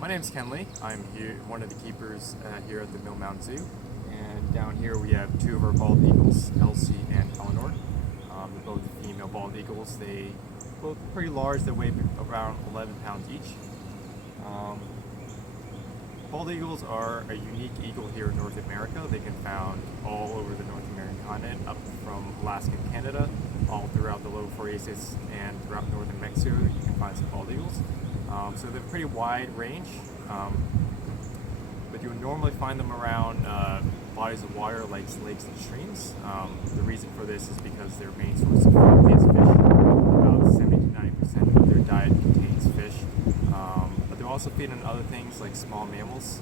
My name is Kenlee. I'm here, one of the keepers here at the Mill Mountain Zoo. And down here we have two of our bald eagles, Elsie and Elenore. They're both female bald eagles. They both pretty large. They weigh around 11 pounds each. Bald eagles are a unique eagle here in North America. They can be found all over the North American continent, up from Alaska and Canada, all throughout the lower Fouraces and throughout northern Mexico. You can find some bald eagles. So they're a pretty wide range, but you would normally find them around bodies of water like lakes and streams. The reason for this is because their main source of food is fish. About 70 to 90% of their diet contains fish. But they're also feed on other things like small mammals.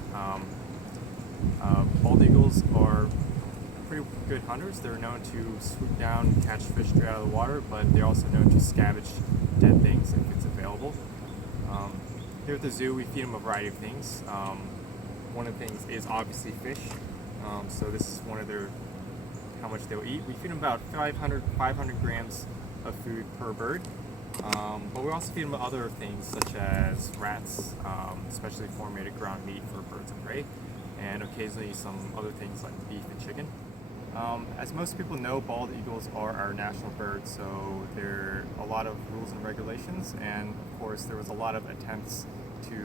Bald eagles are pretty good hunters. They're known to swoop down and catch fish straight out of the water, but they're also known to scavenge dead things if it's available. Here at the zoo, we feed them a variety of things. One of the things is obviously fish. So this is one of their how much they'll eat. We feed them about 500 grams of food per bird. But we also feed them other things such as rats, especially formulated ground meat for birds of prey, and occasionally some other things like beef and chicken. As most people know, bald eagles are our national bird, so there are a lot of rules and regulations, and of course there was a lot of attempts to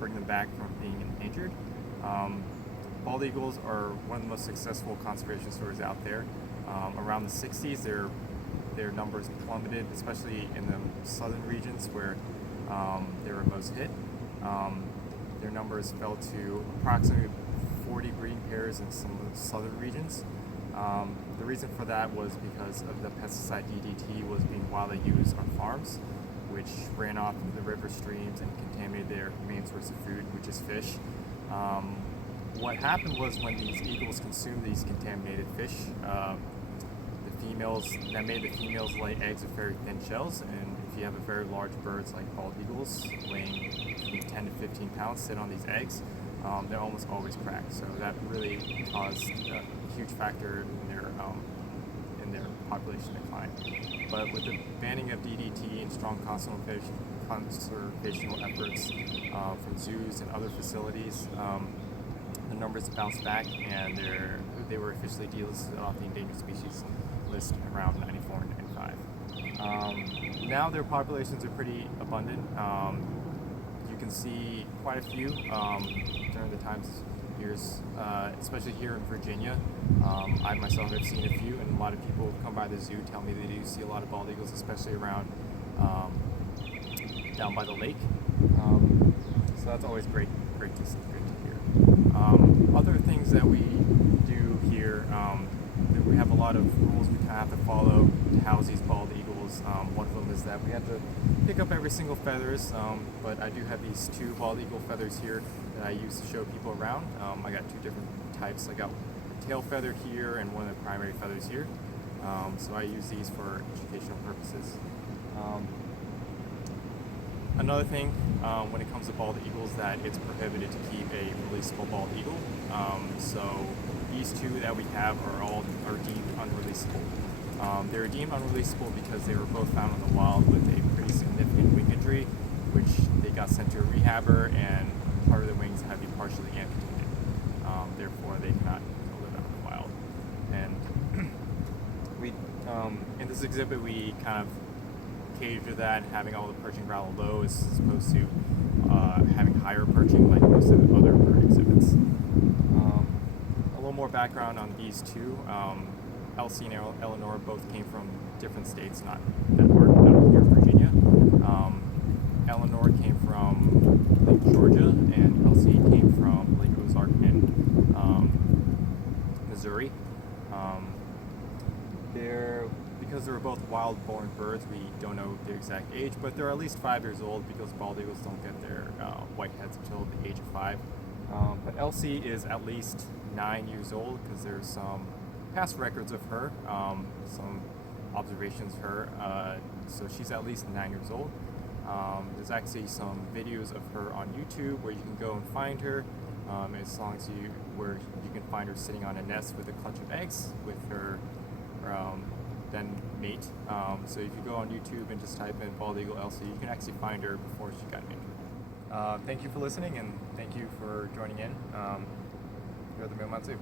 bring them back from being endangered. Bald eagles are one of the most successful conservation stories out there. Around the 60s, their numbers plummeted, especially in the southern regions where they were most hit. Their numbers fell to approximately 40 breeding pairs in some of the southern regions. The reason for that was because of the pesticide DDT was being widely used on farms, which ran off into the river streams and contaminated their main source of food, which is fish. What happened was when these eagles consumed these contaminated fish, that made the females lay eggs with very thin shells, and if you have a very large birds like bald eagles weighing between 10 to 15 pounds sit on these eggs, they're almost always cracked. So that really caused a huge factor in their population decline. But with the banning of DDT and strong conservational efforts from zoos and other facilities, the numbers bounced back, and they were officially delisted off the endangered species list around 94 and 95. Now their populations are pretty abundant. You can see quite a few during the years, especially here in Virginia. I myself have seen a few, and a lot of people who come by the zoo tell me they do see a lot of bald eagles, especially around down by the lake. So that's always great to hear. Other things that we do here, we have a lot of rules we kind of have to follow to house these bald eagles. One of them is that we have to pick up every single feathers, but I do have these two bald eagle feathers here that I use to show people around. I got two different types. I got a tail feather here and one of the primary feathers here. So I use these for educational purposes. Another thing when it comes to bald eagles, that it's prohibited to keep a releasable bald eagle. So these two that we have are deemed unreleasable. They're deemed unreleasable because they were both found in the wild with a pretty significant wing injury, which they got sent to a rehabber, and part of the wings had to be partially amputated. Therefore, they cannot live out in the wild. And we, in this exhibit, we kind of cater to that, having all the perching ground low as opposed to having higher perching like most of the other bird exhibits. A little more background on these two. Elsie and Elenore both came from different states, not here in Virginia. Elenore came from Lake Georgia, and Elsie came from Lake Ozark in Missouri. Because they're both wild-born birds, we don't know their exact age, but they're at least 5 years old because bald eagles don't get their white heads until the age of 5. But Elsie is at least 9 years old because there's some past records of her, some observations of her. So she's at least 9 years old. There's actually some videos of her on YouTube where you can go and find her, as long as where you can find her sitting on a nest with a clutch of eggs with her then mate. So if you go on YouTube and just type in bald eagle Elsie, you can actually find her before she got mated. Thank you for listening, and thank you for joining in. You're the Mailman Zoo.